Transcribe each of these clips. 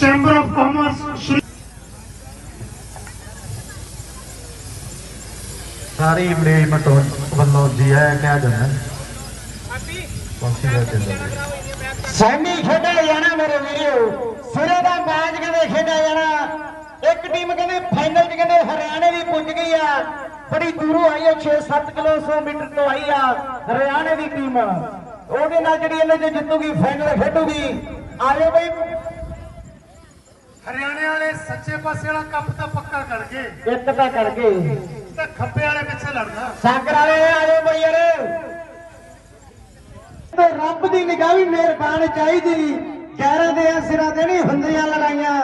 Chamber of commerce सारी management वालों जी है क्या जाना सैमी खेडा जाना मेरे वीडियो सिरे का मैच कहते खेडा जाना। एक टीम कहते फाइनल च कहते हरियाणे की पुज गई है, बड़ी दूरों आई है, 6-7 किलो 100 मीटर तो आई है हरियाणे की टीम। ਉਹਦੇ ਨਾਲ ਜਿਹੜੀ ਇਹਨਾਂ ਚ ਜਿੱਤੂਗੀ ਫਾਈਨਲ ਖੇਡੂਗੀ। ਆਜੋ ਬਈ हरियाणे वाले सच्चे पासे वाला कप तो पक्का कर गए, ਇੱਕ ਤਾਂ ਕਰ ਗਏ तो खब्बे वाले पिछे लड़ना। ਸਾਗਰ ਵਾਲੇ ਆਜੋ ਬਈ ਯਾਰ ਤੇ ਰੱਬ ਦੀ ਨਿਗਾਹ ਵੀ ਮਿਹਰਬਾਨ ਚਾਹੀਦੀ। ਗੈਰਾਂ ਦੇ ਸਿਰਾਂ ਤੇ ਨਹੀਂ ਹੁੰਦੀਆਂ ਲੜਾਈਆਂ,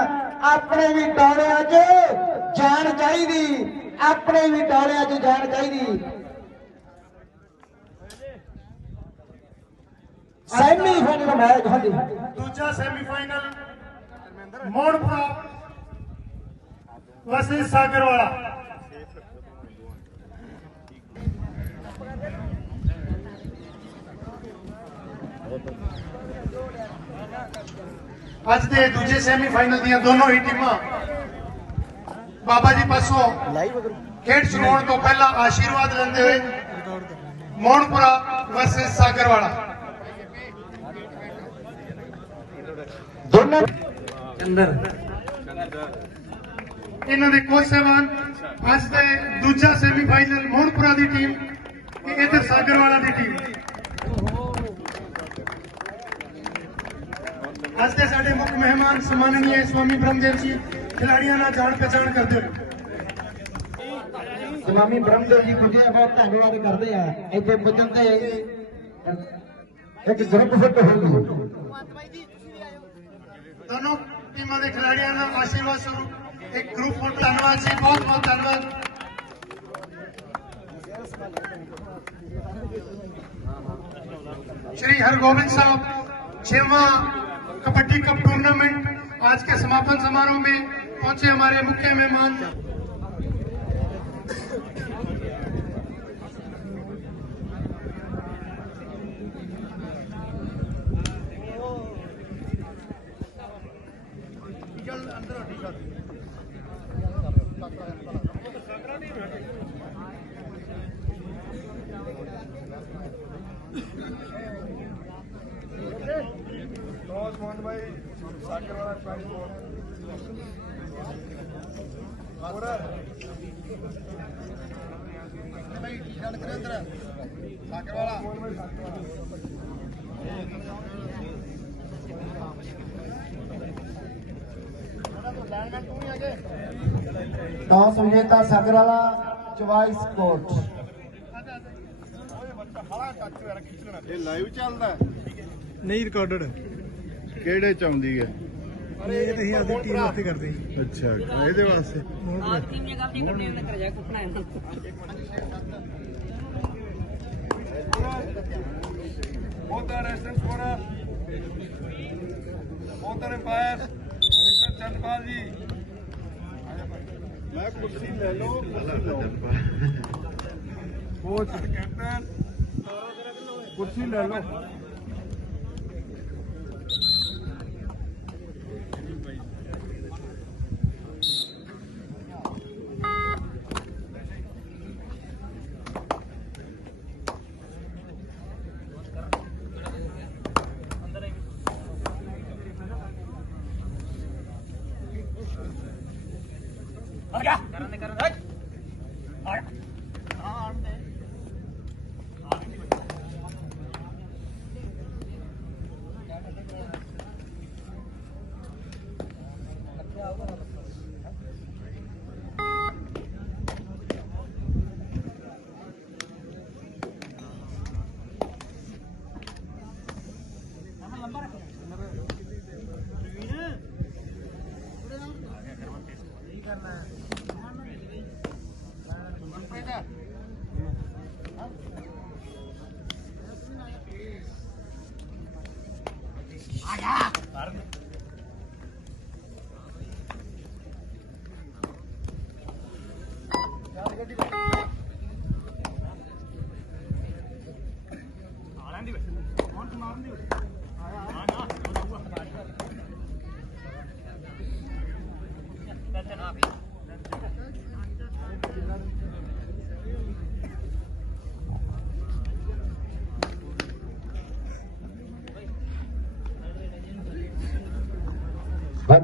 ਆਪਣੇ ਵੀ ਡੋਲਿਆਂ 'ਚ ਜਾਨ ਚਾਹੀਦੀ, ਆਪਣੇ ਵੀ ਡੋਲਿਆਂ 'ਚ ਜਾਨ ਚਾਹੀਦੀ। ਸੈਮੀਫਾਈਨਲ ਮੈਚ ਹਾਂਜੀ दूजा सेमीफाइनल मोड़पुरा वर्सेस सागरवाला। ਅੱਜ ਦੇ ਦੂਜੇ ਸੈਮੀਫਾਈਨਲ ਦੀਆਂ ਦੋਨੋਂ ਹੀ ਟੀਮਾਂ ਬਾਬਾ ਜੀ ਪਾਸੋਂ ਖੇਡ ਸ਼ੁਰੂ ਹੋਣ ਤੋਂ ਪਹਿਲਾਂ ਆਸ਼ੀਰਵਾਦ ਲੈਂਦੇ ਹੋਏ ਮੋਹਨਪੁਰਾ ਵਰਸਸ ਸਾਗਰਵਾਲਾ। ਦੋਨਾਂ ਅੰਦਰ ਇਹਨਾਂ ਦੇ ਕੋਚ ਸਾਹਿਬਾਨ ਅੱਜ ਦੇ ਦੂਜਾ ਸੈਮੀਫਾਈਨਲ ਮੋਹਨਪੁਰਾ ਦੀ ਟੀਮ ਤੇ ਇੱਧਰ ਸਾਗਰਵਾਲਾ ਦੀ ਟੀਮ। ਅੱਜ ਦੇ ਸਾਡੇ ਮੁੱਖ ਮਹਿਮਾਨ ਸਨਮਾਨਨੀय स्वामी ब्रह्मदेव जी खिलाड़ियों ਨਾਲ ਜਾਣ ਪਛਾਣ ਕਰਦੇ ਹੋ। ਸਵਾਮੀ ਬ੍ਰਹਮਦੇਵ ਜੀ ਪੁੱਜਿਆ ਬਹੁਤ ਧੰਨਵਾਦ ਕਰਦੇ ਆ। ਇੱਥੇ ਪੁੱਜਣ ਤੇ ਇੱਕ ਗਰੁੱਪ ਫਿੱਟ ਹੋ ਗਈ। दोनों टीमों के खिलाड़ियों का आशीर्वाद स्वरूप एक ग्रुप फोटो। धन्यवाद जी, बहुत बहुत धन्यवाद। श्री हरगोविंद साहब 6वां कबड्डी कप टूर्नामेंट आज के समापन समारोह में पहुंचे हमारे मुख्य मेहमान। टॉस विजेता सागरवाला 24 कोट। ਇਹ ਲਾਈਵ ਚੱਲਦਾ नहीं रिकॉर्डेड ਕਿਹੜੇ ਚ ਆਉਂਦੀ ਹੈ? ये तो ही आधी टीम वास्ते करते हैं। ਅੱਛਾ ਇਹਦੇ ਵਾਸਤੇ बहुत रेस्टोरेंट स्कोर बहुत एम्पायर मिस्टर चंद्रपाल जी। ਮੈਂ ਕੁਰਸੀ ਲੈ ਲਓ कोच कैप्टन ਕੁਰਸੀ ਲੈ ਲਓ।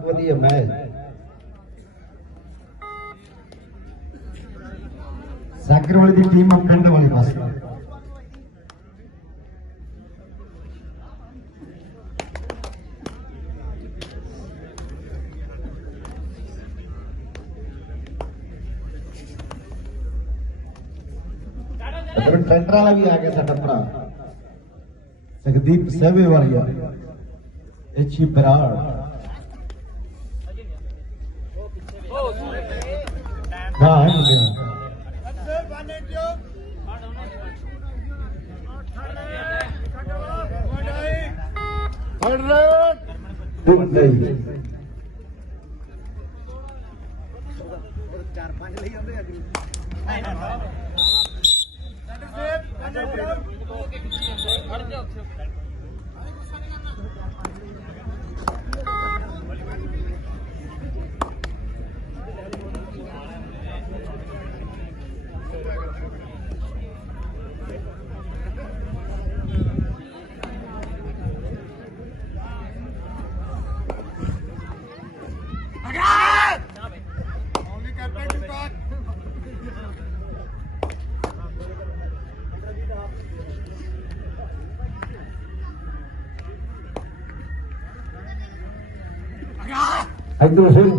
बहुत वधिया मैच सागर वाली दी टीम पिंड वाले पास सेंटर वाला भी आ गया साडा भरा जगदीप सहवे वालिया एची बराड़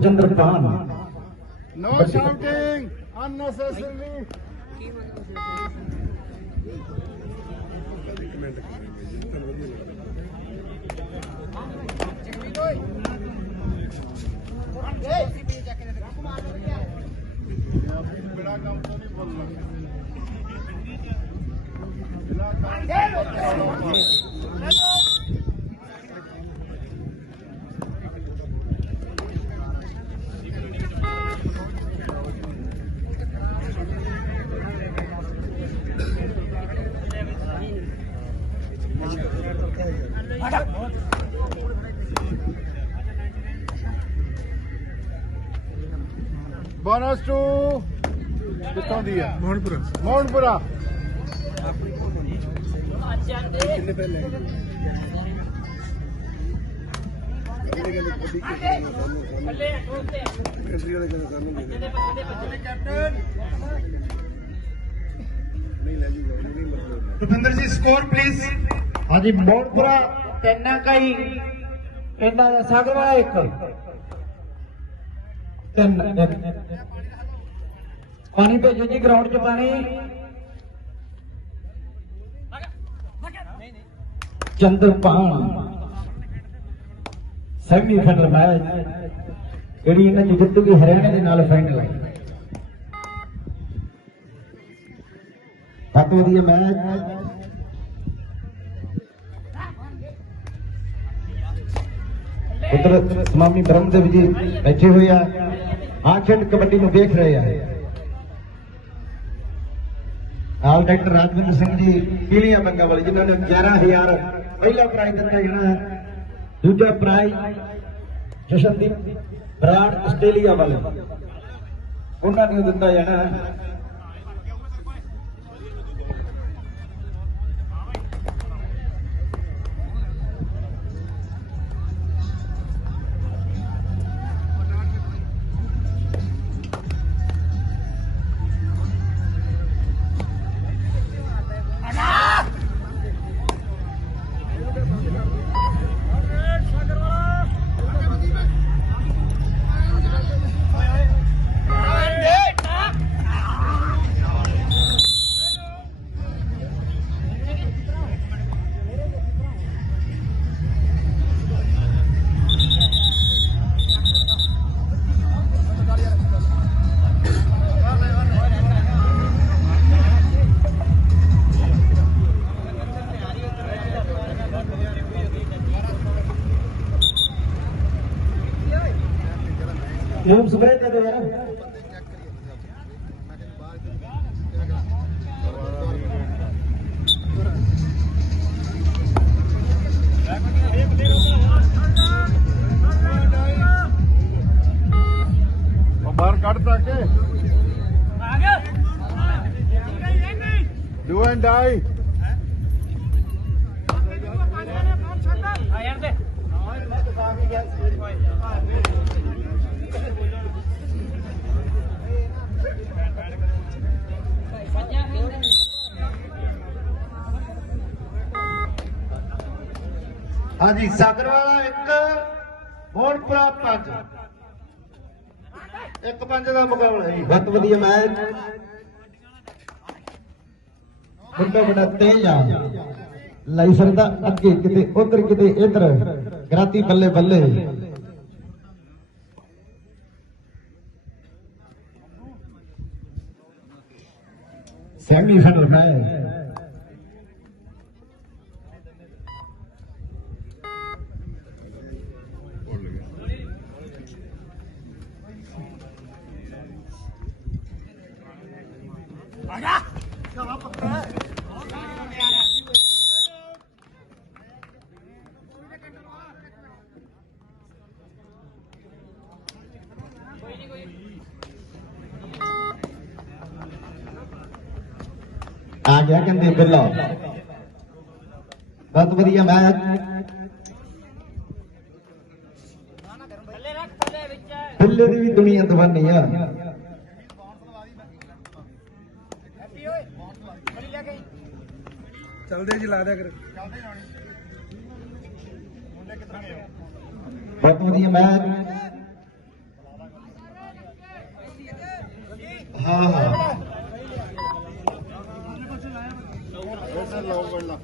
चंद्रपान No shouting unnecessarily. बड़ा काम तो नहीं बोलना बोनस टू कितों दी है मोहनपुरा रुपिंदर जी स्कोर प्लीज। हाँ जी मोहनपुरा तेना कई इन्ना सागर वाला एक पानी भेजो जी ग्राउंड च पानी चंद्रपान सेमीफाइनल मैच ਜਿਹੜੀ ਇਹਨਾਂ ਚ ਜਿੱਤੂਗੀ ਹਰਿਆਣੇ ਦੇ ਨਾਲ ਫਾਈਨਲ ਬਹੁਤ ਵਧੀਆ ਮੈਚ ਉਧਰ ਸਮਾਮੀ ਬ੍ਰਹਮਦੇਵ ਜੀ ਬੈਠੇ ਹੋਏ ਆ ਆ ਖੇਡ ਕਬੱਡੀ ਨੂੰ ਦੇਖ ਰਹੇ ਆ ਨਾਲ ਡਾਕਟਰ ਰਾਜਵਿੰਦਰ ਸਿੰਘ ਜੀ ਪੀਲੀਆਂ ਬੰਗਾ ਵਾਲੇ ਜਿਨ੍ਹਾਂ ਨੇ 11000 ਪਹਿਲਾ ਪ੍ਰਾਈਜ਼ ਦਿੱਤਾ ਜਾਣਾ ਦੂਜਾ ਪ੍ਰਾਈਜ਼ ਜਸ਼ਨਦੀਪ ਬਰਾੜ ਆਸਟ੍ਰੇਲੀਆ ਵਾਲੇ ਉਹਨਾਂ ਨੂੰ ਦਿੱਤਾ ਜਾਣਾ एवं सुबह दे दो यार बाहर काटता के डू एंड डाई यार दे हाँ जी सागरवाला 1 मोहनपुरा 5 1-5 का मुकाबला है जी। बहुत वधिया मैच बड़ा बड़ा तेज आ लाई सकदा अगे किते उधर किते इधर गराती बल्ले बल्ले सेमीफाइनल मैच आ गया कहते बिल्ला बहुत वधिया मैच बिल्ले की भी दुनिया दवानी है चलते जी ला दिया कर बहुत वधिया मैच हाँ हाँ लाओ बल्ला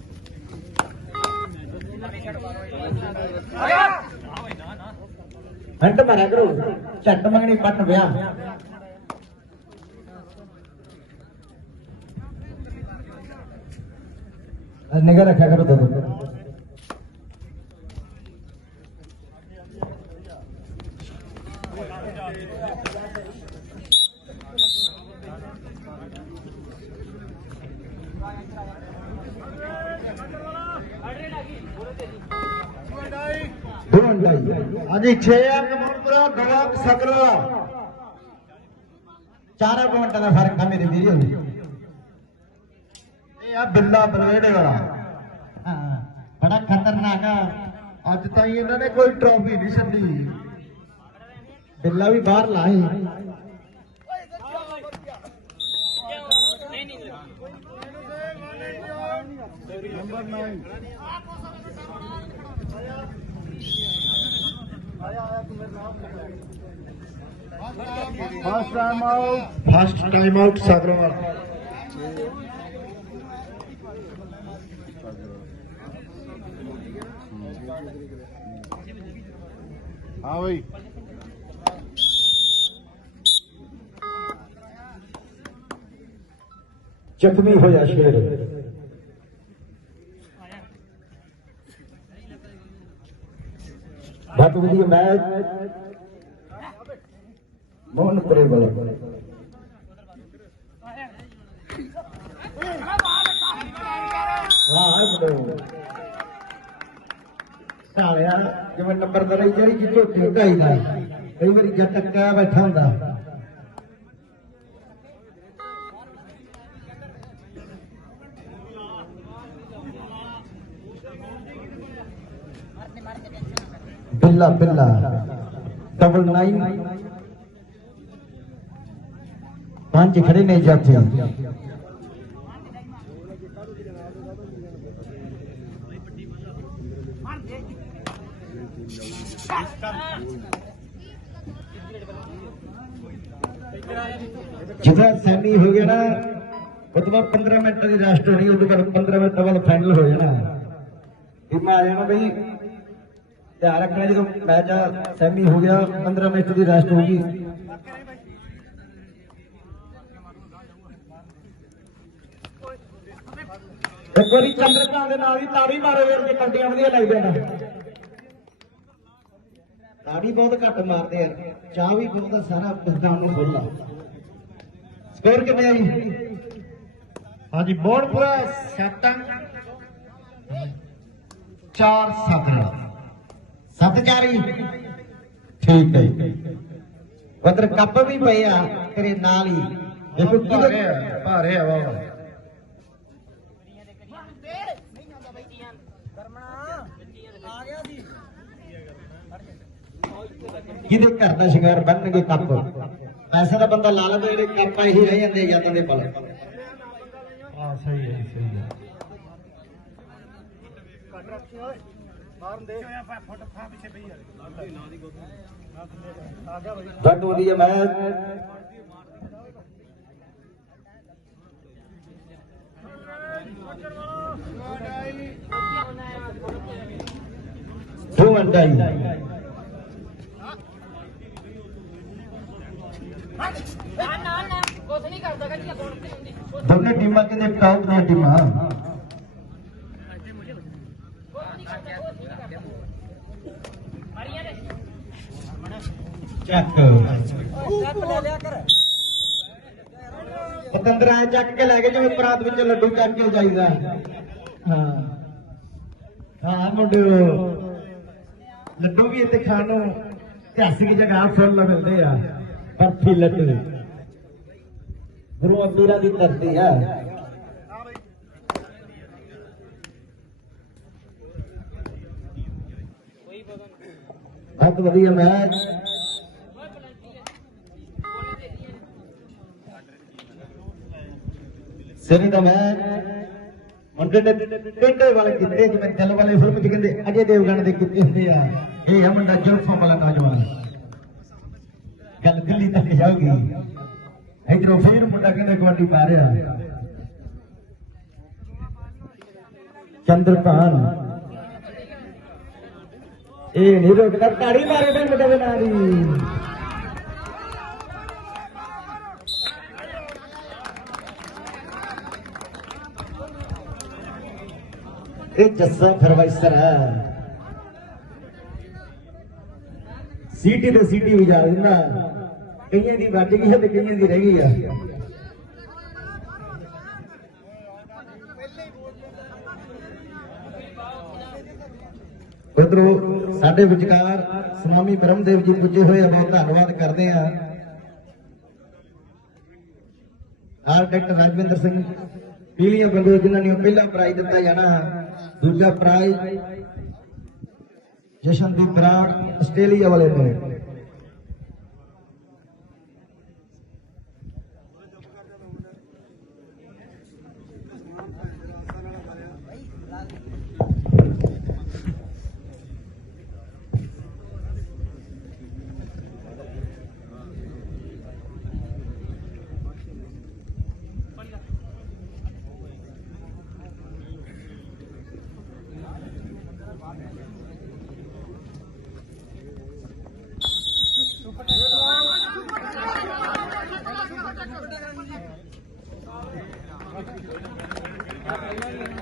हंट मारा करो झट मंगनी पट ब्याह निगाह रखा करो दोनों दोनों ढाई हाँ जी 6 अंक मोहनपुरा 2 अंक सागरवाला 4 पॉइंट का फर्क है मेरे वीडियो ये आ बिल्ला बलवेड़े वाला बड़ा खतरनाक है ਅੱਜ ਤਾਈਂ ਇਹਨਾਂ ਨੇ ਕੋਈ ਟਰਾਫੀ ਨਹੀਂ ਛੱਡੀ बिल्ला भी बाहर लाए number 9 first time out first time out सागरवाला हाँ भाई जख्मी होया शेर बहुत वधिया मैच मोहनपुरे वाले सालिया जिवें नंबर दराई जाई जी झोटी ढाई दा कई बारी जट टक्का बैठा हुंदा बिल्ला बिल्ला 99 5 खड़े नहीं जाते जितना सैमी हो गया ना उसके बाद 15 मिनट की रेस्ट होनी उसके बाद 15 मिनट बाद फाइनल हो जाना मैं आ जाना भाई ध्यान रखना जो मैच सैमी हो गया 15 मिनट की रेस्ट होगी एक बार चंद्रका के नाल ही ताड़ी मारो वीर जी कंटियां वधिया लग जाना ताड़ी बहुत घट मारते हैं चाह भी बहुत सारा पिस्तान में खोलना स्कोर कितने आई हाँ जी मोहनपुरा 7 अंक 4 सागरवाला 7-4 ठीक है उधर कप भी पे आ तेरे नाल ही देखो भारे हवा आ गया ਜਿਹਦੇ ਘਰ ਦਾ ਸ਼ਿੰਗਾਰ ਬਣਨਗੇ ਕੱਪ। ਪੈਸੇ ਦਾ ਬੰਦਾ ਲਾ ਲੈਂਦਾ, ਜਿਹੜੇ ਕੱਪ ਇਹੀ ਰਹਿ ਜਾਂਦੇ ਯਾਦਾਂ ਦੇ ਪਲ। हाँ सही है सही है। ਬਹੁਤ ਵਧੀਆ ਮੈਚ। ਦੋ ਅੰਡਾਈ ਦੋਨੇ ਟੀਮਾਂ ਕਹਿੰਦੇ ਟੌਪ ਦੀਆਂ ਟੀਮਾਂ। ਚੱਕ ਪਤੰਦਰ ਆਏ ਚੱਕ ਕੇ ਲੈ ਕੇ ਜਿਵੇਂ ਪ੍ਰਾਂਤ ਵਿੱਚ ਲੱਡੂ ਚੱਕ ਕੇ ਜਾਈਦਾ। ਹਾਂ ਹਾਂ ਮੁੰਡਿਓ, ਲੱਡੂ ਵੀ ਇੱਥੇ ਖਾਣ ਨੂੰ ਇਤਿਹਾਸਿਕ ਜਗ੍ਹਾ ਫੁੱਲ ਮਿਲਦੇ ਆ। ਬਰਫੀ ਲੱਡੂ ਗੁਰੂ ਅਮੀਰਾਂ ਦੀ ਧਰਤੀ ਆ। ਬਹੁਤ ਵਧੀਆ ਮੈਚ। ਸਿਰੇ ਦਾ ਮੈਚ ਮੁੰਡੇ ਨੇ ਟੇਢੇ ਵਾਲੇ ਕੀਤੇ, ਜਿਵੇਂ ਦਿਲ ਵਾਲੇ ਫਿਲਮ 'ਚ ਕਹਿੰਦੇ ਅਜੇ ਦੇਵਗਨ ਦੇ ਕੀਤੇ ਹੁੰਦੇ ਆ। ਇਹ ਆ ਮੁੰਡਾ ਜੁਲਫਾਂ ਵਾਲਾ ਨੌਜਵਾਨ। ਗੱਲ ਦਿੱਲੀ ਤੱਕ ਜਾਊਗੀ। ਇਧਰੋਂ ਫੇਰ ਮੁੰਡਾ ਕਹਿੰਦਾ ਕਬੱਡੀ ਪਾ ਰਿਹਾ। ਚੰਦਰਪਾਨ ਇਹ ਨਹੀਂ ਰੁਕਦਾ, ਤਾੜੀ ਮਾਰੇ ਦੇ ਮੁੰਡੇ ਦੇ ਨਾਲ ਹੀ। ਇਹ ਜੱਸਾ ਫਰਵਾਈਸਰ ਹੈ। ਸੀਟੀ ਤੇ ਸੀਟੀ ਵਜਾ ਦਿੰਦਾ। ਕਈਆਂ ਦੀ ਵੱਜ ਗਈ ਹੈ ਤੇ ਕਈਆਂ ਦੀ ਰਹਿ ਗਈ ਆ। ਉਧਰੋਂ ਸਾਡੇ ਵਿਚਕਾਰ ਸਵਾਮੀ ਬ੍ਰਹਮਦੇਵ ਜੀ ਪੁੱਜੇ ਹੋਏ ਆ, ਬਹੁਤ ਧੰਨਵਾਦ ਕਰਦੇ ਆ। ਆਰਕੀਟੈਕਟ ਰਾਜਵਿੰਦਰ ਸਿੰਘ ਪੀਲੀਆਂ ਬੰਦੇ, ਜਿਨ੍ਹਾਂ ਨੂੰ ਪਹਿਲਾ ਪ੍ਰਾਈਜ਼ ਦਿੱਤਾ ਜਾਣਾ। ਦੂਜਾ ਪ੍ਰਾਈਜ਼ ਜਸ਼ਨਦੀਪ ਬਰਾੜ ਆਸਟ੍ਰੇਲੀਆ ਵਾਲੇ ਤੋਂ।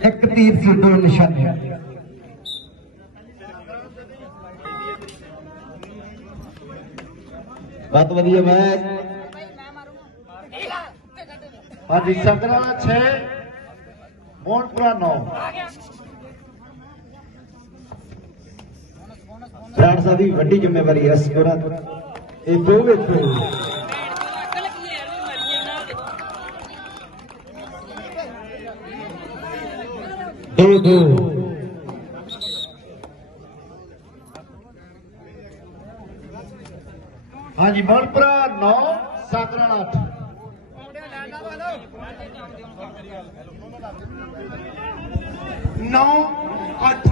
ਇੱਕ ਤੀਰ ਸੀ, ਦੋ ਨਿਸ਼ਾਨੇ। ਬਹੁਤ ਵਧੀਆ ਮੈਚ। ਹਾਂਜੀ ਸੰਗਰਾਲਾ 6 ਮੋਹਨਪੁਰਾ 9। ਬਰਾੜ ਸਾਹਿਬ ਦੀ ਵੱਡੀ ਜ਼ਿੰਮੇਵਾਰੀ ਹੈ ਸਕੋਰਾਂ ਤੋਂ। ਇਹ ਦੋ ਵੇਖੋ ਦੋ। ਹਾਂਜੀ ਮੋਹਨਪੁਰਾ 9 ਸੰਗਰਾਲਾ 8। नौ आठ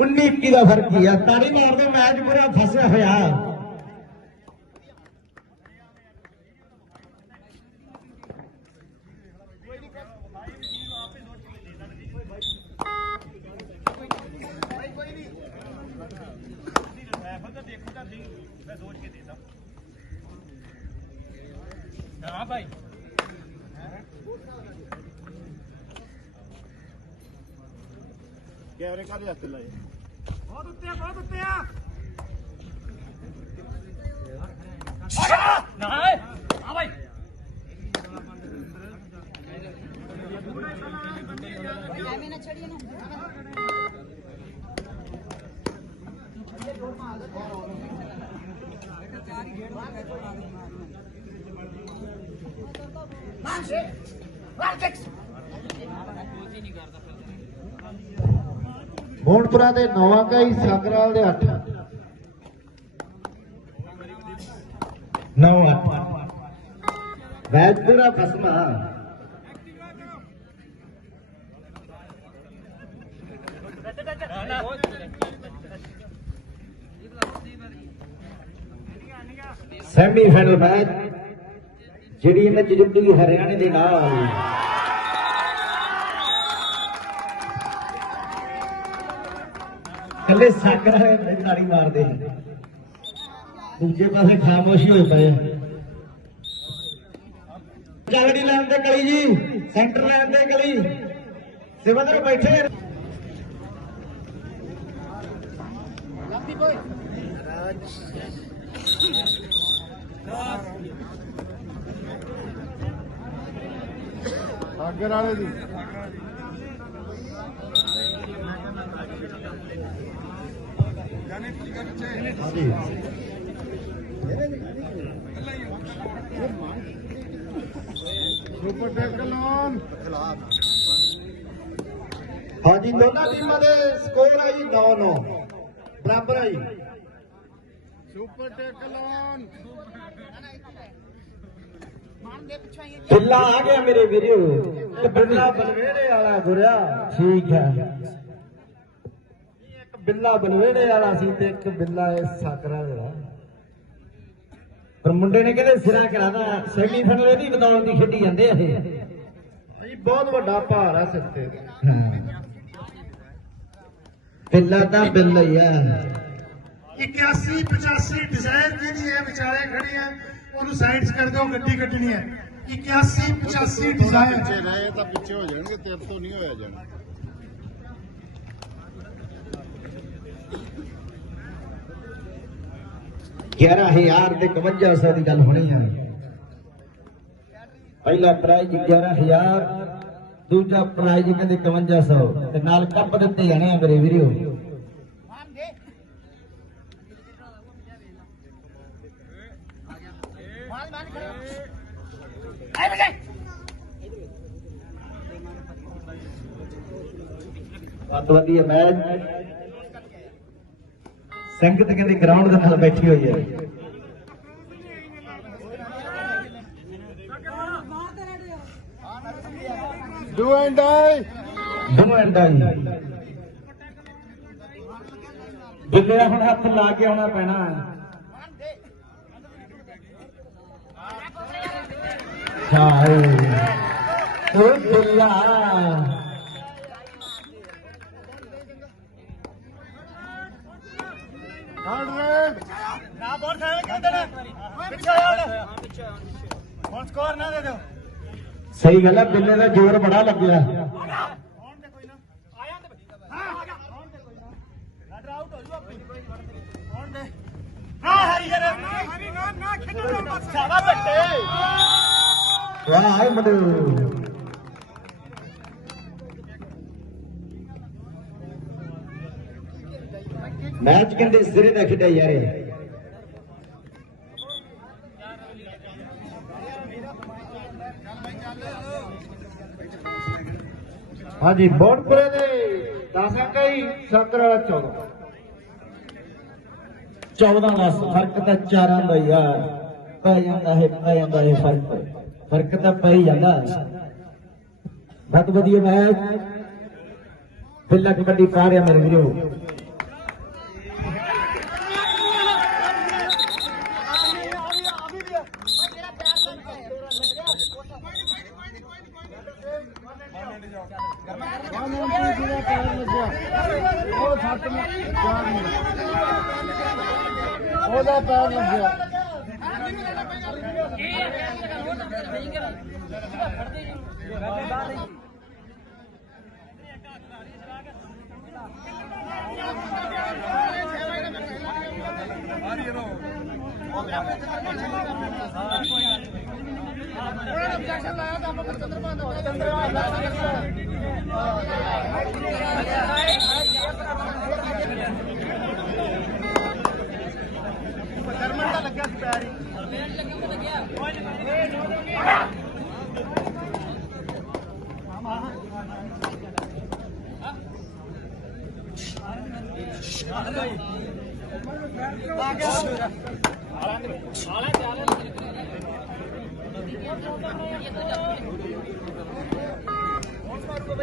19-21 ਦਾ ਫਰਕ ਹੀ ਆ। ਤਾੜੀ ਮਾਰਦੇ ਮੈਚ ਪੂਰਾ ਫਸਿਆ ਹੋਇਆ। हाँ भाई कैमरे का हथ लाए बहुत उत्ते आ ना हाँ भाई ਮੋਹਨਪੁਰਾ ਦੇ 9 ਅੰਕ ਹੀ ਸਾਗਰਾਲ ਦੇ 8 9 8 ਮੈਚ ਪੂਰਾ ਫਸਮਾ ਸੈਮੀਫਾਈਨਲ ਮੈਚ ਜਿਹੜੀ ਇਹਨਾਂ ਜਿੱਤੀ ਹਰਿਆਣੇ ਦੇ ਨਾਲ ਕੱਲੇ ਸਾਗਰ ਤਾੜੀ ਮਾਰਦੇ ਦੂਜੇ ਪਾਸੇ ਖਾਮੋਸ਼ੀ ਹੋਈ ਪਏ ਜਾਗੜੀ ਲਾਈਨ ਤੇ ਗਲੀ ਜੀ ਸੈਂਟਰ ਲਾਈਨ ਤੇ ਗਲੀ ਸਿਵੰਦਰ ਬੈਠੇ ਸਾਗਰ ਵਾਲੇ ਦੀ ਸੁਪਰ ਟੈਕਲ ਔਨ ਹਾਂਜੀ ਦੋਨਾਂ ਟੀਮਾਂ ਦੇ ਸਕੋਰ ਆਈ 9-9 ਬਰਾਬਰ ਆਈ ਸੁਪਰ ਟੈਕਲ ਔਨ ਬਿੱਲਾ ਆ ਗਿਆ ਮੇਰੇ ਵੀਰੋ ਤੇ ਬਿੱਲਾ ਬਲਵੇੜੇ ਵਾਲਾ ਗੁਰਿਆ ਠੀਕ ਹੈ ਇੱਕ ਬਿੱਲਾ ਬਲਵੇੜੇ ਵਾਲਾ ਸੀ ਤੇ ਇੱਕ ਬਿੱਲਾ ਇਹ ਸਾਗਰਾ ਦਾ ਪਰ ਮੁੰਡੇ ਨੇ ਕਹਿੰਦੇ ਸਿਰਾ ਕਰਾਦਾ ਸੈਮੀਫਾਈਨਲ ਇਹਦੀ ਬਦੌਲਤ ਦੀ ਖੇਡੀ ਜਾਂਦੇ ਆ ਇਹ ਬਹੁਤ ਵੱਡਾ ਭਾਰ ਆ ਸਿਰ ਤੇ ਬਿੱਲਾ ਤਾਂ ਬਿੱਲਾ ਹੀ ਆ 81 85 ਡਿਜ਼ਾਇਰ ਜਿਹੜੀ ਹੈ ਵਿਚਾਲੇ ਖੜੀ ਹੈ ਉਹਨੂੰ ਸਾਈਡਸ ਕਰ ਦਿਓ ਗੱਡੀ ਕੱਢਣੀ ਹੈ 81 85 ਡਿਜ਼ਾਇਰ ਪਿੱਛੇ ਰਹੇ ਤਾਂ ਪਿੱਛੇ ਹੋ ਜਾਣਗੇ ਤੇਰੇ ਤੋਂ ਨਹੀਂ ਹੋਇਆ ਜਾਣਾ 11,000 ਤੇ 5100 ਦੀ ਗੱਲ ਹੋਣੀ ਹੈ ਪਹਿਲਾ ਪ੍ਰਾਈਜ਼ 11,000 ਦੂਜਾ ਪ੍ਰਾਈਜ਼ ਕਹਿੰਦੇ 5100 ਤੇ ਨਾਲ ਕੱਪ ਦਿੱਤੇ ਜਾਣੇ ਆ ਮੇਰੇ ਵੀਰੋ ਬਹੁਤ ਵਧੀਆ ਮੈਚ ਸੰਗਤ ਕਹਿੰਦੇ ਗਰਾਊਂਡ ਦੇ ਨਾਲ ਬੈਠੀ ਹੋਈ ਹੈ ਡੂ ਐਂਡ ਡਾਈ ਬਿੱਲੇ ਹੁਣ ਹੱਥ ਲਾ ਕੇ ਆਉਣਾ ਪੈਣਾ ਹਾਏ ਉਹ ਬਿੱਲਾ ਨਾ ਬੋਲ ਸਾਰੇ ਕਹਿੰਦੇ ਨੇ ਪਿੱਛੇ ਆਉਣ ਹੁਣ ਸਕੋਰ ਨਾ ਦੇ ਦਿਓ ਸਹੀ ਗੱਲ ਹੈ ਬਿੱਲੇ ਦਾ ਜ਼ੋਰ ਬੜਾ ਲੱਗਿਆ ਹੁਣ ਤੇ ਕੋਈ ਨਾ ਆਇਆ ਤੇ ਹਾਂ ਹੁਣ ਤੇ ਕੋਈ ਨਾ ਰਨਰ ਆਊਟ ਹੋ ਜੂ ਆਪਣੀ ਹੁਣ ਦੇ ਨਾ ਹਰੀ ਹਰੀ ਨਾ ਖੇਡੋ ਨਾ ਸਾਵਾ ਬੱਟੇ ਵਾਹ ਹਾਏ ਮਦੂ ਮੈਚ ਕਹਿੰਦੇ ਸਿਰੇ ਦਾ ਖੇਡਿਆ ਯਾਰ ਹਾਂਜੀ ਬੋਟਪੁਰੇ ਦੇ 10 ਅੰਕ ਹੀ ਸਾਗਰ ਵਾਲਾ 14 ਦਾ ਫਰਕ ਤਾਂ 4 ਦਾ ਯਾਰ ਪੈ ਜਾਂਦਾ ਹੈ ਫਰਕ ਤਾਂ ਪੈ ਹੀ ਜਾਂਦਾ ਬਹੁਤ ਵਧੀਆ ਮੈਚ ਬਿੱਲਾ ਕਬੱਡੀ ਪਾ ਰਿਹਾ ਮੇਰੇ ਵੀਰੋ ਉਹਦਾ ਪੈਰ ਲੱਗਿਆ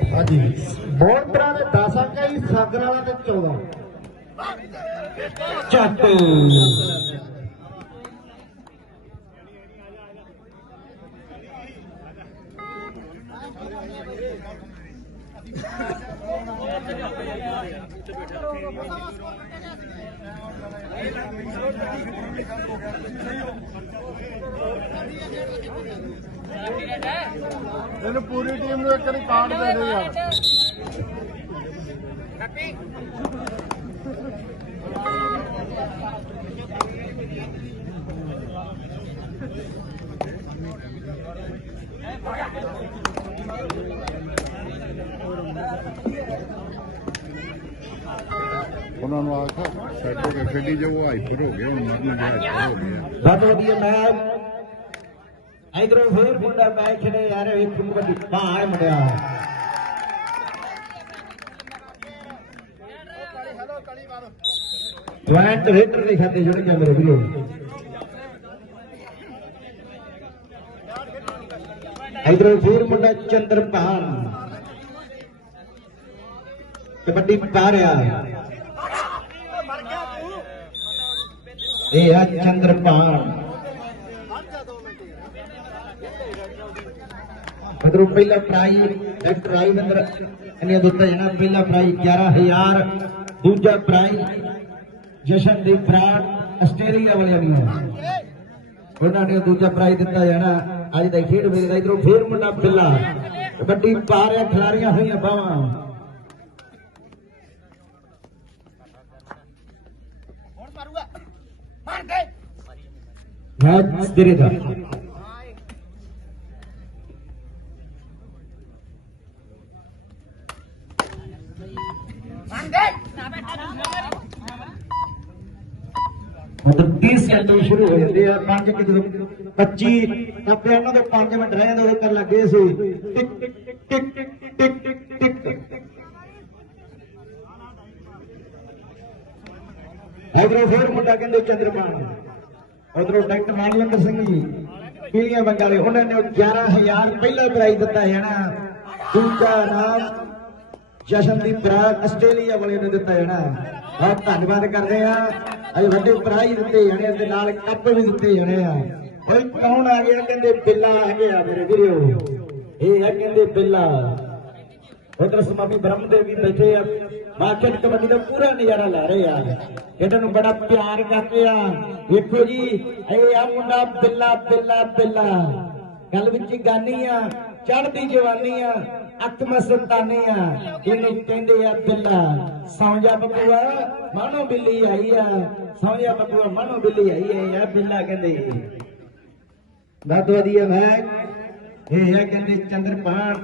ਹਾਂਜੀ ਮੋਹਨਪੁਰਾ ਦੇ 10 ਅੰਕਾਂ ਹੀ ਸਾਗਰ ਵਾਲਾ ਤੇ 14 ਚੱਟ ਇਹਨੂੰ ਪੂਰੀ ਟੀਮ ਨੂੰ ਇੱਕ ਵਾਰੀ ਕਾਰਡ ਦੇ ਦੇ ਯਾਰ ਉਹਨਾਂ ਨੂੰ ਆਖਾ ਸੈੱਟ ਹੋ ਕੇ ਖੇਡੀ ਜੋ ਹਾਈਪਰ ਹੋ ਗਏ ਉਹਨਾਂ ਨੂੰ ਹਾਈਪਰ ਹੋ ਗਿਆ ਬਹੁਤ ਵਧੀਆ ਮੈਚ ਇਧਰੋਂ ਫੇਰ ਮੁੰਡਾ ਮੈਚ ਖੇਡੇ ਯਾਰ ਇੱਕ ਵੱਡੀ ਭਾਲ ਮੁੰਡਿਆ ਪੁਆਇੰਟ ਰੇਟਰ ਦੇ ਖਾਤੇ ਜੁੜ ਗਿਆ ਮੇਰੇ ਵੀਰੋ ਇਧਰੋਂ ਫੇਰ ਮੁੰਡਾ ਚੰਦਰਪਾਲ ਕਬੱਡੀ ਪਾ ਰਿਹਾ ਇਹ ਆ ਚੰਦਰਪਾਲ ਇਧਰੋਂ ਪਹਿਲਾ ਪ੍ਰਾਈਜ਼ ਡਾਕਟਰ ਰਾਜਵਿੰਦਰ ਇਹਨੇ ਦਿੱਤਾ ਜਣਾ ਪਹਿਲਾ ਪ੍ਰਾਈਜ਼ 11000 ਦੂਜਾ ਪ੍ਰਾਈਜ਼ ਜਸ਼ਨਦੀਪ ਬਰਾੜ ਆਸਟ੍ਰੇਲੀਆ ਵਾਲਿਆਂ ਨੂੰ ਉਹਨਾਂ ਨੇ ਦੂਜਾ ਪ੍ਰਾਈਜ਼ ਦਿੱਤਾ ਜਾਣਾ ਅੱਜ ਦਾ ਖੇਡ ਵੇਲੇ ਦਾ ਇਧਰੋਂ ਫੇਰ ਮੁੰਡਾ ਬਿੱਲਾ ਕਬੱਡੀ ਪਾ ਰਿਹਾ ਖਿਲਾੜੀਆਂ ਹੋਈਆਂ ਬਾਵਾਂ ਹੁਣ ਮਾਰੂਗਾ ਮਾਰ ਦੇ ਮੈਚ ਤੇਰੇ ਦਾ मतलब 30 घंटे शुरू हो जाते हैं 5 कि 25 तब ਉਹਨਾਂ ਦੇ 5 ਮਿੰਟ ਰਹਿ ਜਾਂਦੇ ਉਹਦੇ ਕਰ ਲੱਗੇ ਸੀ ਟਿਕ ਟਿਕ ਟਿਕ ਟਿਕ ਟਿਕ ਟਿਕ ਇਧਰੋਂ ਫੇਰ ਮੁੰਡਾ ਕਹਿੰਦੇ ਚੰਦਰਮਾਨ ਉਧਰੋਂ ਡਾਕਟਰ ਮਾਨਵਿੰਦਰ ਸਿੰਘ ਜੀ ਪੀਲੀਆਂ ਬੰਗਾਲੇ ਉਹਨਾਂ ਨੇ 11000 ਪਹਿਲਾ ਪ੍ਰਾਈਜ਼ ਦਿੱਤਾ ਜਾਣਾ ਦੂਜਾ ਨਾਮ ਜਸ਼ਨਦੀਪ ਬਰਾੜ ਆਸਟ੍ਰੇਲੀਆ ਵਾਲੇ ਨੇ ਦਿੱਤਾ ਜਾਣਾ ਬਹੁਤ ਧੰਨਵਾਦ ਕਰਦੇ ਆ ਅੱਜ ਵੱਡੇ ਪ੍ਰਾਈਜ਼ ਦਿੱਤੇ ਜਾਣੇ ਤੇ ਨਾਲ ਕੱਪ ਵੀ ਦਿੱਤੇ ਜਾਣੇ ਆ ਓਏ ਕੌਣ ਆ ਗਿਆ ਕਹਿੰਦੇ ਬਿੱਲਾ ਆ ਗਿਆ ਮੇਰੇ ਵੀਰੋ ਇਹ ਆ ਕਹਿੰਦੇ ਬਿੱਲਾ ਉਧਰ ਸਮਾਮੀ ਬ੍ਰਹਮਦੇਵ ਵੀ ਬੈਠੇ ਆ ਬਾਕੀਟ ਕਬੱਡੀ ਦਾ ਪੂਰਾ ਨਜ਼ਾਰਾ ਲੈ ਰਹੇ ਆ ਇਹਨਾਂ ਨੂੰ ਬੜਾ ਪਿਆਰ ਕਰਦੇ ਆ ਵੇਖੋ ਜੀ ਇਹ ਆ ਮੁੰਡਾ ਬਿੱਲਾ ਬਿੱਲਾ ਬਿੱਲਾ ਗੱਲ ਵਿੱਚ ਗਾਨੀ ਆ ਚੜ੍ਹਦੀ ਜਵਾਨੀ ਆ ਅੱਖ ਮਸਤਾਨੀ ਆ ਇਹਨੂੰ ਕਹਿੰਦੇ ਆ ਬਿੱਲਾ ਸੌਂ ਜਾ ਬੱਬੂਆ ਮਾਨੋ ਬਿੱਲੀ ਆਈ ਆ ਸੌਂ ਜਾ ਬੱਬੂਆ ਮਾਨੋ ਬਿੱਲੀ ਆਈ ਆ ਬਿੱਲਾ ਕਹਿੰਦੇ ਬਹੁਤ ਵਧੀਆ ਮੈਚ ਇਹ ਹੈ ਕਹਿੰਦੇ ਚੰਦਰਪਾਲ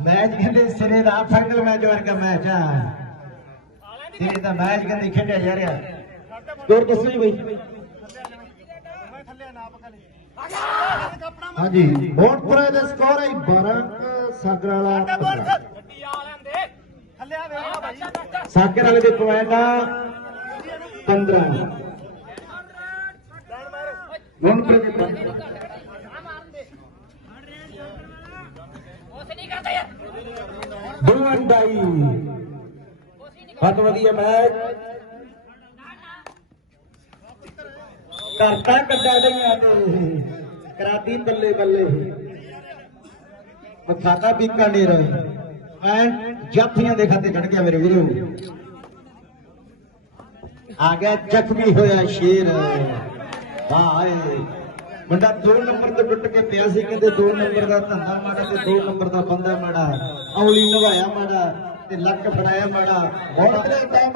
ਮੈਚ ਕਹਿੰਦੇ ਸਿਰੇ ਦਾ ਫਾਈਨਲ ਮੈਚ ਵਰਗਾ ਮੈਚ ਆ ਸਿਰੇ ਦਾ ਮੈਚ ਕਹਿੰਦੇ ਖੇਡਿਆ ਜਾ ਰਿਹਾ ਸਕੋਰ ਦੱਸੋ ਜੀ ਬਈ ਹਾਂਜੀ ਮੋਹਨਪੁਰਾ ਦੇ ਸਕੋਰ ਹੈ 12 ਸਾਗਰ ਵਾਲਾ ਸਾਗਰ ਵਾਲੇ ਦੇ ਪੁਆਇੰਟ ਆ 15 ਮੋਹਨਪੁਰਾ ਦੇ ਪੁਆਇੰਟ ਦੁਆਂਡਾਈ ਬਹੁਤ ਵਧੀਆ ਮੈਚ ਕਰਤਾ ਕੱਢਾ ਡਈਆਂ ਤੇ ਕਰਾਤੀ ਬੱਲੇ ਬੱਲੇ ਮਖਾਤਾ ਬੀਕਾਨੇਰ ਐਂਡ ਜਾਫੀਆਂ ਦੇ ਖਾਤੇ ਕੱਢ ਗਿਆ ਮੇਰੇ ਵੀਰੋ ਆ ਗਿਆ ਜ਼ਖਮੀ ਹੋਇਆ ਸ਼ੇਰ ਹਾਏ ਮੁੰਡਾ 2 ਨੰਬਰ ਤੋਂ ਟੁੱਟ ਕੇ ਪਿਆ ਸੀ ਕਹਿੰਦੇ 2 ਨੰਬਰ ਦਾ ਧੰਦਾ ਮਾੜਾ ਤੇ 2 ਨੰਬਰ ਦਾ ਬੰਦਾ ਮਾੜਾ ਔਲੀ ਨਵਾਇਆ ਮਾੜਾ ਤੇ ਲੱਕ ਫੜਾਇਆ ਮਾੜਾ ਬਹੁਤ ਦੇ ਟਾਈਮ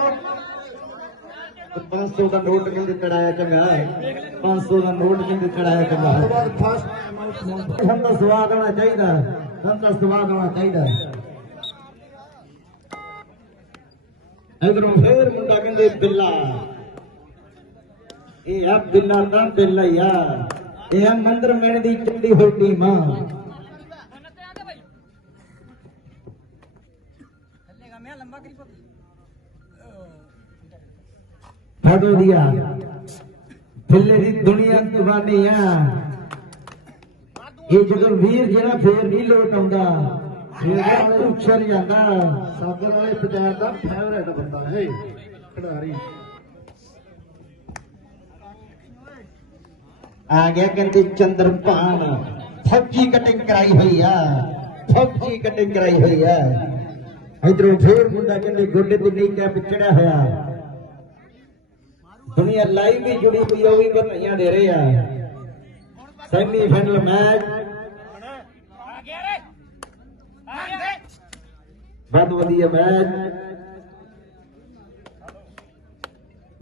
500 ਦਾ ਨੋਟ ਕਹਿੰਦੇ ਚੜਾਇਆ ਚੰਗਾ 500 ਦਾ ਨੋਟ ਕਹਿੰਦੇ ਚੜਾਇਆ ਚੰਗਾ ਸਾਨੂੰ ਤਾਂ ਸਵਾਦ ਆਉਣਾ ਚਾਹੀਦਾ ਸਾਨੂੰ ਤਾਂ ਸਵਾਦ ਆਉਣਾ ਚਾਹੀਦਾ ਇਧਰੋਂ ਫੇਰ ਮੁੰਡਾ ਕਹਿੰਦੇ ਬਿੱਲਾ ਇਹ ਆ ਬਿੱਲਾ ਦਾ ਬਿੱਲਾ ਯਾਰ ਇਹ ਆ ਮੰਦਰ ਮੇਣ ਦੀ ਚੰਡੀ ਹੋਈ ਟੀਮ ਆ बहुत वधिया बिल्ले की दुनिया दीवानी है ये जो वीर जरा फिर नहीं लोट आंदा उछल जाता ਸਾਗਰ ਵਾਲੇ ਪੰਜਾਬ ਦਾ ਫੇਵਰੇਟ ਬੰਦਾ ਹੈ ਖਿਡਾਰੀ आ गया कहते चंद्रभान फौजी कटिंग कराई हुई है फौजी कटिंग कराई हुई है इधरों फिर मुंडा कहते गोडे ते नहीं कैप चढ़ा होया दुनिया लाइव भी जुड़ी हुई है भी बधाइयां दे रहे हैं सेमीफाइनल मैच बहुत वधिया मैच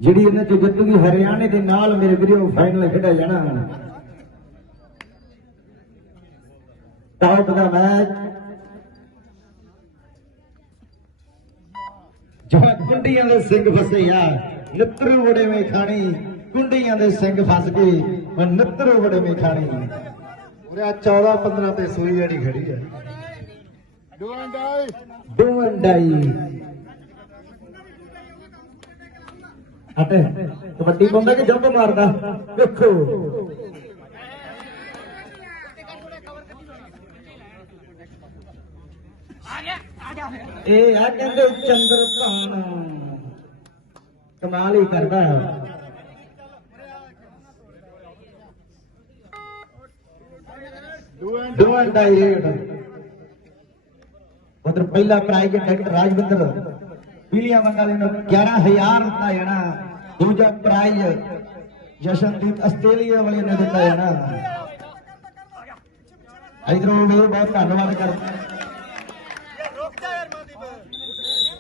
ਜਿਹੜੀ ਇਹਨਾਂ ਚ ਜਿੱਤੂਗੀ ਹਰਿਆਣੇ ਦੇ ਨਾਲ ਮੇਰੇ ਵੀਰੋ ਫਾਈਨਲ ਖੇਡਿਆ ਜਾਣਾ ਟੌਪ ਦਾ ਮੈਚ ਜੋ ਕੁੰਡੀਆਂ ਦੇ ਸਿੰਘ ਫਸੇ ਯਾਰ ਨਿੱਤਰੂ ਵੜੇ ਮੇ ਖਾਣੀ ਕੁੰਡੀਆਂ ਦੇ ਸਿੰਘ ਫਸ ਗਏ ਉਹ ਨਿੱਤਰੂ ਵੜੇ ਮੇ ਖਾਣੀ ਉਰੇ 14 15 ਤੇ ਸੂਈ ਜਿਹੜੀ ਖੜੀ ਹੈ ਡੋਂਡਾਈ ਅਤੇ ਕਬੱਡੀ ਪਾਉਂਦਾ ਕਿ ਜੰਪ ਮਾਰਦਾ ਵੇਖੋ ਇਹ ਆ ਕਹਿੰਦੇ ਚੰਦਰਭਾਨ ਕਮਾਲ ਹੀ ਕਰਦਾ ਡੋਂਡਾਈ उधर पहला प्राइज डॉक्टर राजविंदर पीलिया बंगाली ने 11,000 दिता जाना दूजा प्राइज जशनदीप आस्ट्रेलिया वाले ने दिता जाना इधरों बहुत धन्यवाद कर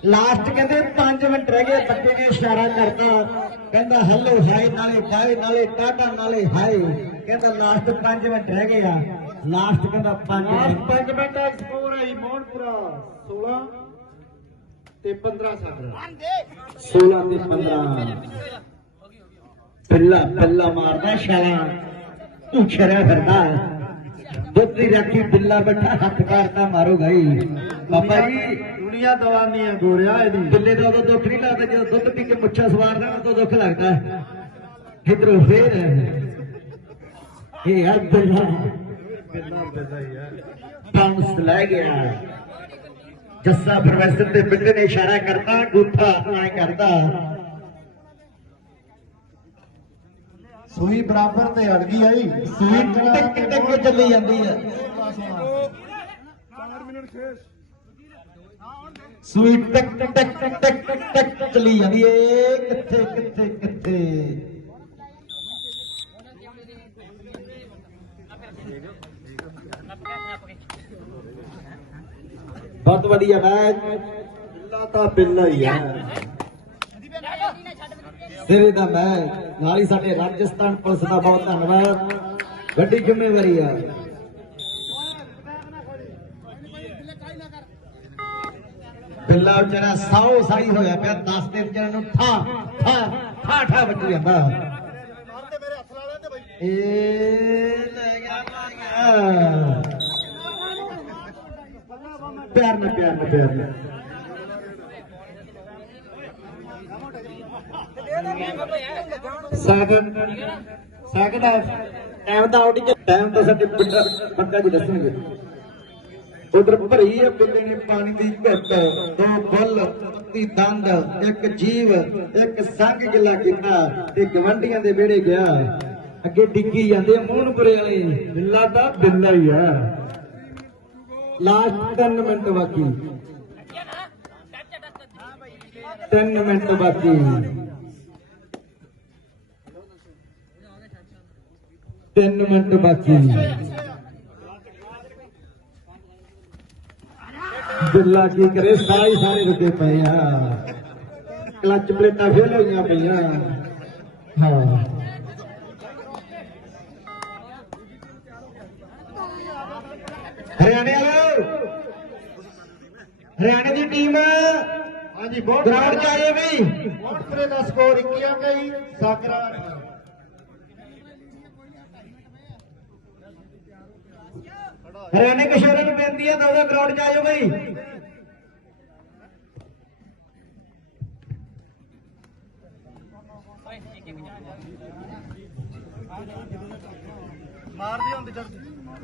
लास्ट कहते 5 मिनट रह गए बच्चे ने इशारा करता कहता हेलो हाय नाले बाय नाले टाटा नाले हाय कहता लास्ट 5 मिनट रह गया लास्ट कहता 5 मिनट ਸਕੋਰ ਹੈ ਮੋਹਨਪੁਰਾ 16 ਤੇ 15 ਸਾਗਰ 16 ਤੇ 15 पल्ला मारदा शाला उछरा फिरदा दुधी रखी बिल्ला बैठा हथ करता मारो गई बाबा जी ਦੁਨੀਆ ਦਵਾਨੀ ਹੈ ਗੋਰਿਆ ਇਹਦੀ बिल्ले का उदो दुख नहीं लगता जो दुध पी के मुच्छा सवार देना तो दुख लगता है इधरों फिर ये बिल्ला बाउंस लै गया जस्सा प्रोफेसर के बिल्ले ने इशारा करता गुत्था अपना करता ਸੂਈ ਬਰਾਬਰ ਤੇ ਅੜ ਗਈ ਆਈ ਸੂਈ ਟਿਕ ਟਿਕ ਕੇ ਚੱਲੀ ਜਾਂਦੀ ਹੈ ਸੂਈ ਟਿਕ ਟਿਕ ਟਿਕ ਟਿਕ ਟਿਕ ਚੱਲੀ ਜਾਂਦੀ ਏ ਕਿੱਥੇ ਕਿੱਥੇ ਕਿੱਥੇ ਬਹੁਤ ਵਧੀਆ ਮੈਚ ਬਿੱਲਾ ਤਾਂ ਬਿੱਲਾ ਹੀ ਆ ਸਿਰੇ ਦਾ ਮੈਚ ਨਾਲ ਹੀ ਸਾਡੇ ਰਾਜਸਥਾਨ ਪੁਲਿਸ ਦਾ ਬਹੁਤ ਧੰਨਵਾਦ ਵੱਡੀ ਜ਼ਿੰਮੇਵਾਰੀ ਆ ਬਿੱਲਾ ਵਿਚਾਰਾ ਸਾਉ ਸਾਈ ਹੋਇਆ ਪਿਆ 10 ਦੇ ਵਿਚਾਰੇ ਨੂੰ ਠਾ ਵੱਜ ਜਾਂਦਾ ਇਹ ਲੈ ਗਿਆ ਪਿਆਰ ਨਾਲ ਸੈਕਿੰਡ ਟਾਈਮ ਦਾ ਆਊਟ ਟਾਈਮ ਤਾਂ ਸਾਡੇ ਪੱਕਾ ਜੀ ਦੱਸਣਗੇ ਉਧਰ ਭਰੀ ਹੈ ਬਿੱਲੇ ਨੇ ਪਾਣੀ ਦੀ ਘੁੱਟ ਦੋ ਬੁੱਲ ਤੀ ਦੰਦ ਇੱਕ ਜੀਵ ਇੱਕ ਸੰਗ ਗਿਲਾ ਕੀਤਾ ਤੇ ਗਵੰਡੀਆਂ ਦੇ ਵਿਹੜੇ ਗਿਆ ਅੱਗੇ ਡਿੱਗੀ ਜਾਂਦੇ ਮੋਹਨਪੁਰੇ ਵਾਲੇ ਬਿੱਲਾ ਤਾਂ ਬਿੱਲਾ ਹੀ ਆ ਲਾਸਟ 3 ਮਿੰਟ ਬਾਕੀ 3 ਮਿੰਟ ਬਾਕੀ 3 ਮਿੰਟ ਬਾਕੀ ਬਿੱਲਾ ਕੀ ਕਰੇ ਸਾਰੇ ਰੁਕੇ ਪਏ ਆ ਕਲਚ ਪਲੇਟਾਂ ਫੇਲ ਹੋਈਆਂ ਪਈਆਂ ਹਾਂ ਹਰਿਆਣੇ ਦੀ ਟੀਮ ਹਾਂਜੀ ਬਹੁਤ ਗਰਾਊਂਡ ਚ ਆਏ ਵੀ ਮੋਹਨਪੁਰੇ ਦਾ ਸਕੋਰ 21 ਗਈ ਸਾਗਰਾ ਹਰਿਆਣੇ ਕਿਸ਼ੋਰਾਂ ਨੂੰ ਬੇਨਤੀ ਹੈ ਦੋਵੇਂ ਗਰਾਊਂਡ ਚ ਆਇਓ ਬਈ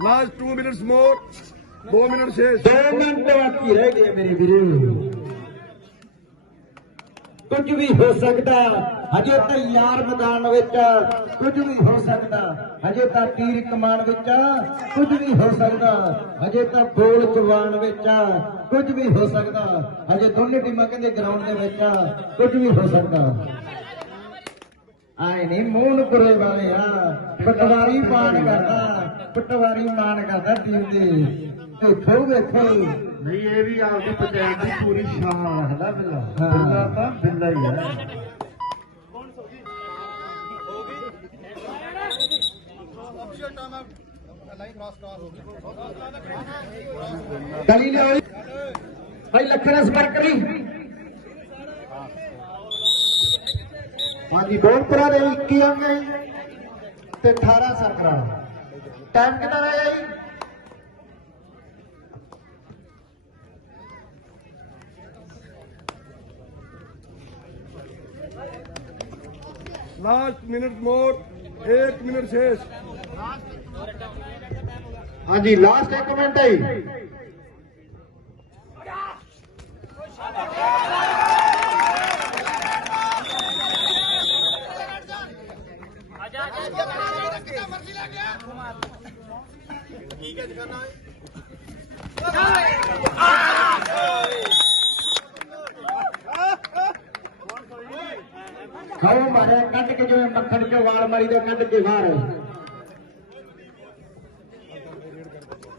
ਲਾਸਟ 2 ਮਿੰਟਸ ਮੋਰ 2 ਮਿੰਟ ਸ਼ੇਸ਼ 2 ਮਿੰਟ ਬਾਕੀ ਰਹਿ ਗਏ ਮੇਰੇ ਵੀਰੋ। ਕੁਝ ਵੀ ਹੋ ਸਕਦਾ ਹਜੇ ਤਾਂ ਯਾਰ ਮੈਦਾਨ ਵਿੱਚ, ਕੁਝ ਵੀ ਹੋ ਸਕਦਾ ਹਜੇ ਤਾਂ ਤੀਰ ਕਮਾਨ ਵਿੱਚ, ਕੁਝ ਵੀ ਹੋ ਸਕਦਾ ਹਜੇ ਤਾਂ ਬੋਲ ਜਵਾਨ ਵਿੱਚ, ਕੁਝ ਵੀ ਹੋ ਸਕਦਾ ਹਜੇ ਦੋਨੇ ਟੀਮਾਂ ਕਹਿੰਦੇ ਗਰਾਊਂਡ ਦੇ ਵਿੱਚ, ਕੁਝ ਵੀ ਹੋ ਸਕਦਾ। ਆਏ ਨਹੀਂ ਮੋਹਨਪੁਰੇ ਵਾਲੇ ਆ, ਪਟਵਾਰੀ ਮਾਣ ਕਰਦਾ, ਪਟਵਾਰੀ ਮਾਣ ਕਰਦਾ ਟੀਮ ਦੇ। ਦੇਖੋ ਵੇਖੋ ਨਹੀਂ ਇਹ ਵੀ ਆਪਦੀ ਪੰਚਾਇਤ ਦੀ ਪੂਰੀ ਸ਼ਾਨ ਰੱਖਦਾ ਬਿੱਲਾ। ਬਿੱਲਾ ਤਾਂ ਬਿੱਲਾ ਹੀ ਹੈ। ਗਲੀ ਲਿਆਓ ਭਾਈ ਲੱਖਣਾ ਸੰਪਰਕ ਕਰੀ। ਹਾਂਜੀ ਗੋਲਪੁਰਾ ਦੇ 21 ਅੰਕ ਤੇ 18 ਸਰਕਰਾ। ਟਾਈਮ ਕਿੰਨਾ ਰਹਿ ਜੀ? ਲਾਸਟ ਮਿੰਟ ਮੋਰ 1 ਮਿੰਟ ਸ਼ੇਸ਼। ਹਾਂਜੀ ਲਾਸਟ 1 ਮਿੰਟ ਹੈ ਜੀ। ਖਾਓ ਮਾਰਿਆ ਕੱਢ ਕੇ ਜਿਵੇਂ ਮੱਖਣ ਚੋਂ ਵਾਲ ਮਾਰੀ ਦੇ ਕੱਢ ਕੇ ਬਾਹਰ।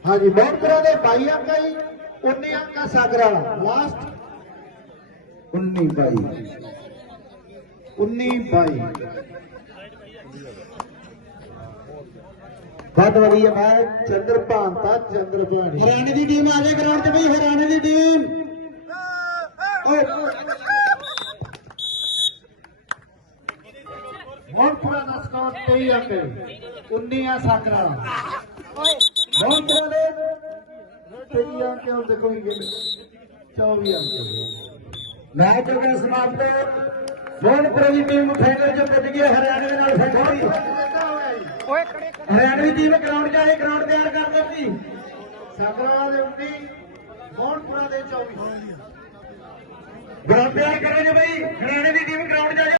ਹਾਂਜੀ ਮੋਹਨਪੁਰਾ ਦੇ 22 ਅੰਕ ਹੈ ਜੀ, 19 ਅੰਕ ਸਾਗਰਾ। ਲਾਸਟ 19 22 19 22 ਬਹੁਤ ਵਧੀਆ ਮੈਚ। ਚੰਦਰਪਾਨ ਤਾਂ ਚੰਦਰਪਾਨ ਹਰਿਆਣੇ ਦੀ ਟੀਮ ਆ ਜਾਏ ਗਰਾਊਂਡ 'ਚ ਬਈ, ਹਰਿਆਣੇ ਦੀ ਟੀਮ। ਮੋਹਨਪੁਰਾ ਦਾ ਸਕੋਰ 23 ਅੰਕ 19 ਆ ਸਾਗਰਾ। ਮੋਹਨਪੁਰਾ ਦੇ 23 ਅੰਕ ਹੁਣ ਦੇਖੋ 24 ਅੰਕ। ਮੈਚ ਹੋ ਗਿਆ ਸਮਾਪਤ। ਮੋਹਨਪੁਰਾ ਦੀ ਟੀਮ ਫਾਈਨਲ 'ਚ ਪੁੱਜ ਗਈ ਹਰਿਆਣੇ ਦੇ ਨਾਲ ਫੈਕਟਰੀ। ਹਰਿਆਣੇ ਦੀ ਟੀਮ ਗਰਾਊਂਡ 'ਚ ਆਈ, ਗਰਾਊਂਡ ਤਿਆਰ ਕਰ ਦਿੱਤੀ। ਸਾਗਰਾ ਦੇ 19 ਮੋਹਨਪੁਰਾ ਦੇ 24। ਗਰਾਊਂਡ ਤਿਆਰ ਕਰੋ ਜੀ ਬਈ, ਹਰਿਆਣੇ ਦੀ ਟੀਮ ਗਰਾਊਂਡ 'ਚ